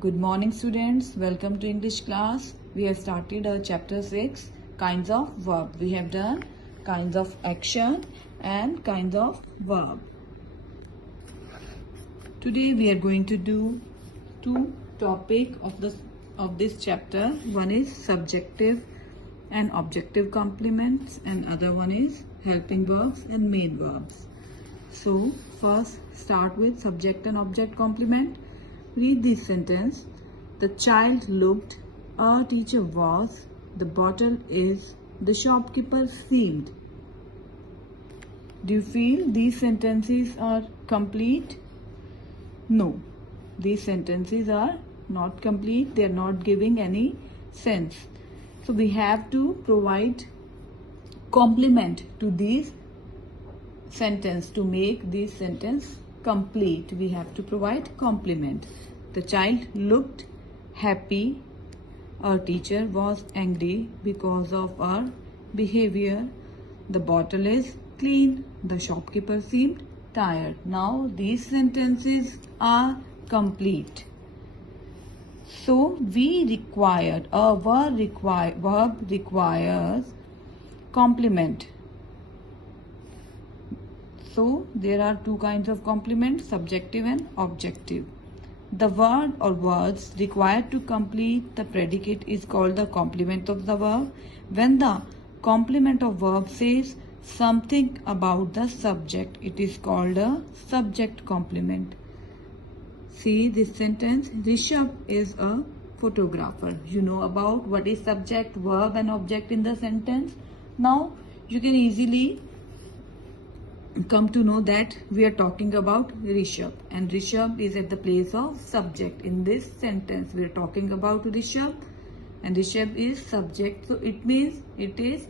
Good morning students, welcome to English class. We have started our chapter 6, kinds of verb. We have done kinds of action and kinds of verb. Today we are going to do two topic of this chapter. One is subjective and objective complements and other one is helping verbs and main verbs. So first start with subject and object complement. Read this sentence. The child looked, our teacher was, the bottle is, the shopkeeper seemed. Do you feel these sentences are complete? No, these sentences are not complete. They are not giving any sense. So we have to provide complement to these sentence to make this sentence complete. We have to provide complement. The child looked happy. Our teacher was angry because of our behavior. The bottle is clean. The shopkeeper seemed tired. Now these sentences are complete. So we required, a verb requires complement. So there are two kinds of complement, subjective and objective. The word or words required to complete the predicate is called the complement of the verb. When the complement of verb says something about the subject, it is called a subject complement. See this sentence, Rishabh is a photographer. You know about what is subject, verb and object in the sentence. Now you can easily come to know that we are talking about Rishabh, and Rishabh is at the place of subject in this sentence. We are talking about Rishabh and Rishabh is subject, so it means it is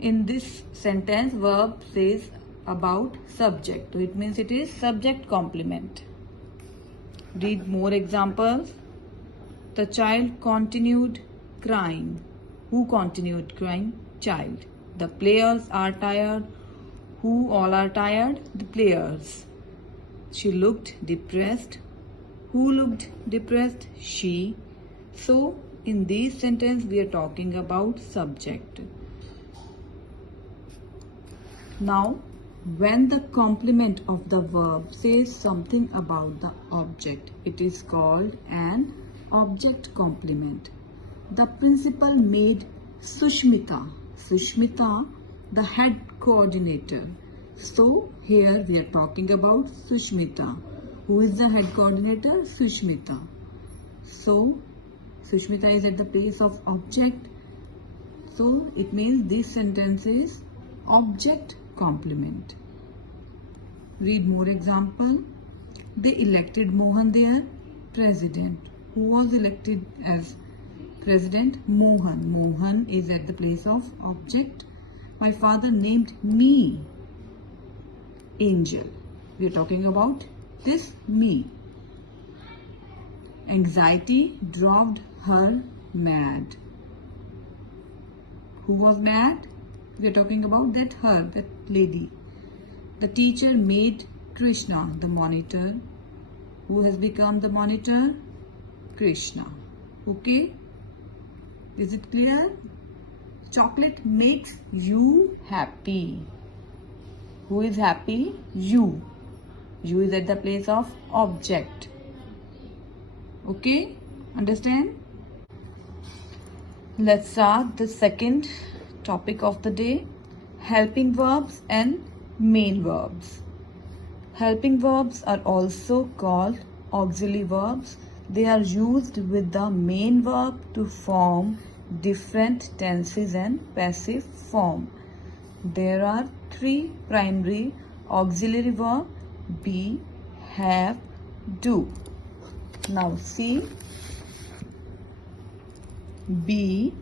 in this sentence verb says about subject, so it means it is subject complement. Read more examples. The child continued crying. Who continued crying? Child. The players are tired. Who all are tired? The players. She looked depressed. Who looked depressed? She. So, in this sentence, we are talking about subject. Now, when the complement of the verb says something about the object, it is called an object complement. The principal made Sushmita the head coordinator. So here we are talking about Sushmita. Who is the head coordinator? Sushmita. So Sushmita is at the place of object. So it means this sentence is object complement. Read more example. They elected Mohan their president. Who was elected as president? Mohan. Mohan is at the place of object. My father named me Angel. We are talking about this me. Anxiety drove her mad. Who was mad? We are talking about that lady. The teacher made Krishna the monitor. Who has become the monitor? Krishna. Okay? Is it clear? Chocolate makes you happy. Who is happy? You. You is at the place of object. Okay? Understand? Let's start the second topic of the day, helping verbs and main verbs. Helping verbs are also called auxiliary verbs. They are used with the main verb to form different tenses and passive form. There are three primary auxiliary verbs: be, have, do. Now see, be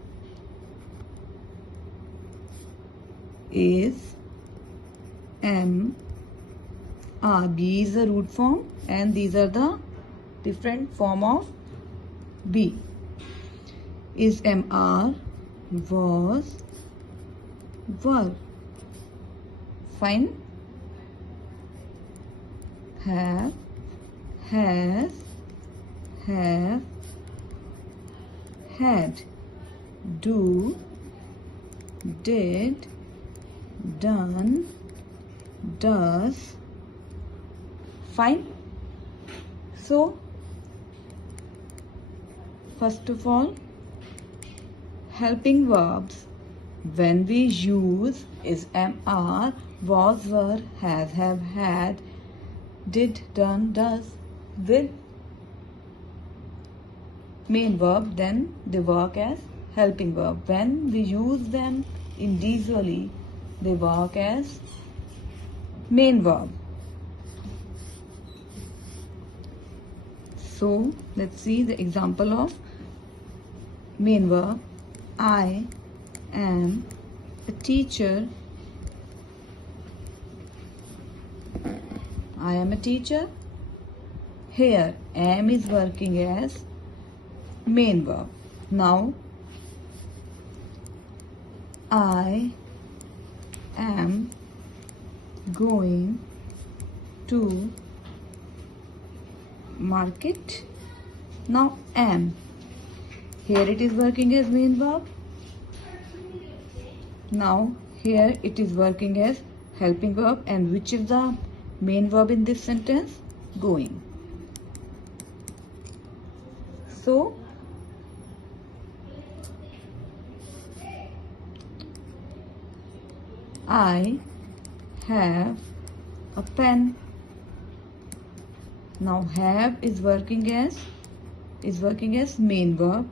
is be is the root form and these are the different form of be. Is mr, was, were. Fine. Have, has, have, had. Do, did, done, does. Fine. So, first of all, helping verbs when we use is MR, was, were, has, have, had, did, done, does with main verb, then they work as helping verb. When we use them individually, they work as main verb. So let's see the example of main verb. I am a teacher. I am a teacher. Here, am is working as main verb. Now, I am going to market. Now, am. Here it is working as main verb. Now, here it is working as helping verb. And which is the main verb in this sentence? Going. So, I have a pen. Now have is working as main verb.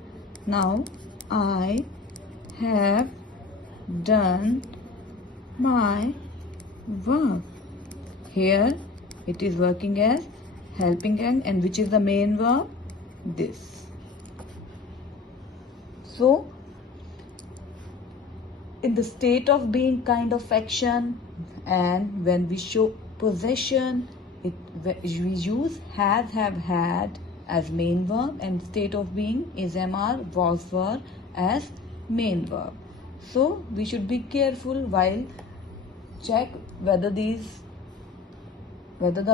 Now I have done my work. Here it is working as helping and which is the main verb? This. So in the state of being kind of action, and when we show possession, we use has, have, had as main verb, and state of being is MR, was, were as main verb. So we should be careful while check whether the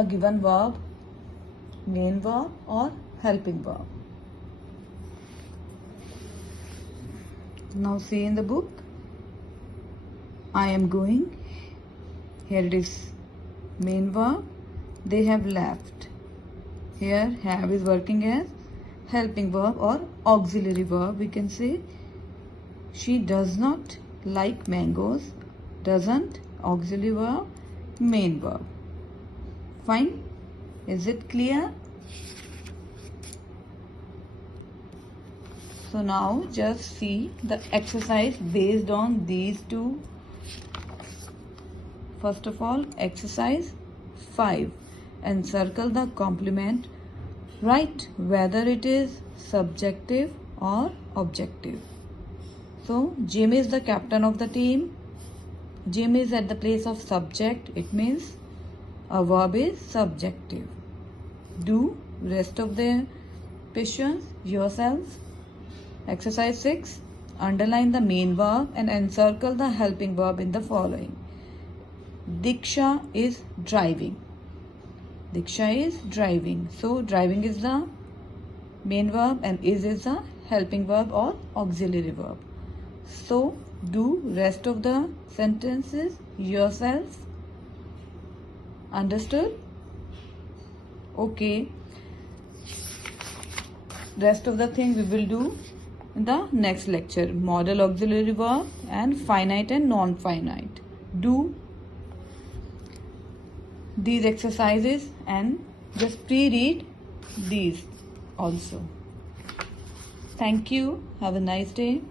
given verb main verb or helping verb. Now see in the book, I am going. Here it is main verb. They have left. Here have is working as helping verb or auxiliary verb. We can say she does not like mangoes. Doesn't, auxiliary verb, main verb. Fine? Is it clear? So now just see the exercise based on these two. First of all, exercise 5. Encircle the complement. Write whether it is subjective or objective. So, Jim is the captain of the team. Jim is at the place of subject. It means a verb is subjective. Do rest of the questions yourselves. Exercise 6. Underline the main verb and encircle the helping verb in the following. Diksha is driving. Diksha is driving. So driving is the main verb and is the helping verb or auxiliary verb. So do rest of the sentences yourself. Understood? Okay. Rest of the thing we will do in the next lecture. Model auxiliary verb and finite and non-finite. Do these exercises and just pre-read these also. Thank you. Have a nice day.